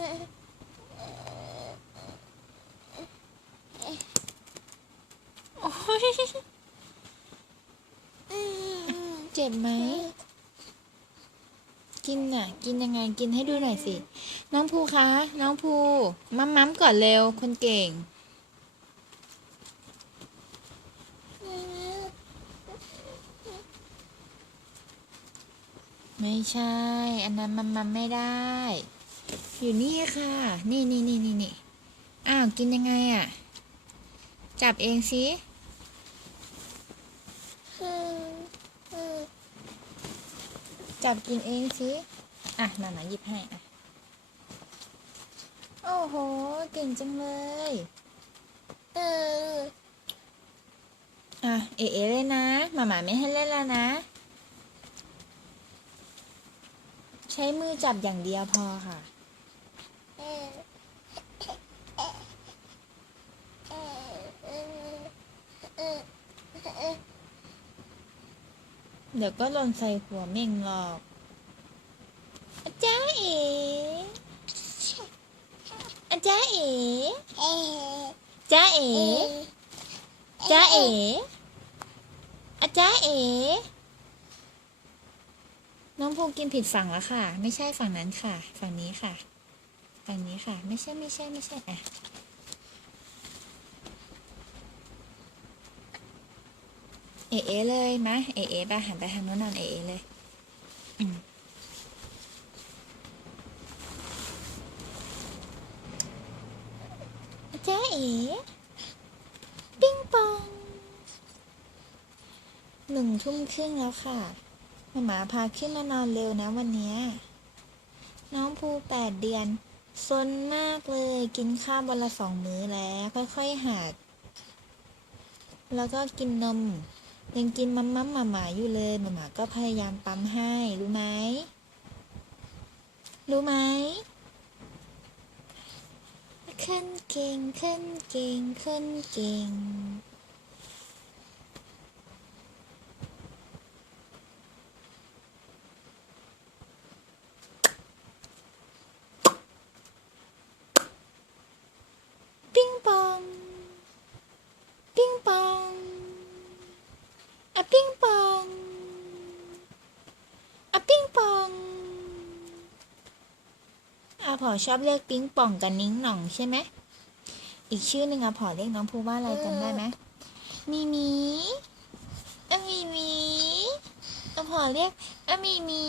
โอ้ยเจ็บไหม กินอะ กินยังไง กินให้ดูหน่อยสิ น้องภูคะ น้องภูมัมมัมก่อนเร็ว คนเก่ง ไม่ใช่ อันนั้นมันมันไม่ได้ อยู่นี่ค่ะ นี่นี่นี่นี่นี่อ้าว กินยังไงอะ จับเองสิจับกินเองสิ อะ มามาหยิบให้อะ โอ้โห เก่งจังเลย เออ อะ เอ๋เลยนะหมาหมาไม่ให้เล่นแล้วนะ ใช้มือจับอย่างเดียวพอค่ะ เออเออเออ เดี๋ยวก็หล่นใส่หัวเม่งหรอกอาจ้าเอ๋อาจาเอ๋เออจ้าเอ๋จ้าเอ๋อาจ้าเอ๋น้องภูกินผิดฝั่งแล้วค่ะ ไม่ใช่ฝั่งนั้นค่ะ ฝั่งนี้ค่ะ ฝั่งนี้ค่ะ ไม่ใช่ไม่ใช่ไม่ใช่อะ เอ๋ๆเลยมะเอ๋ๆไปหันไปทางโน้นนอนเอ๋ๆเลยอืมจ้าเอปิ้งปองหนึ่งทุ่มครึ่งแล้วค่ะหมาหมาพาขึ้นมานอนเร็วนะวันนี้ น้องภูแปดเดือนซนมากเลยกินข้าววันละสองมื้อแล้ว ค่อยๆหัดแล้วก็กินนม ยังกินมัมมัมหมาหมาอยู่เลยหมาหมาก็พยายามปั๊มให้รู้ไหมรู้ไหมขึ้นเก่งขึ้นเก่งขึ้นเก่งปิ้งปอง ปิ้งปอง อะปิ้งปองอะปิ้งปองอาพอชอบเรียกปิ้งปองกับนิ้งหน่องใช่ไหม อีกชื่อหนึ่งอาพอเรียกน้องภูว่าอะไรจำได้ไหมมีมีอะมีมีอาพอเรียกอะมีมี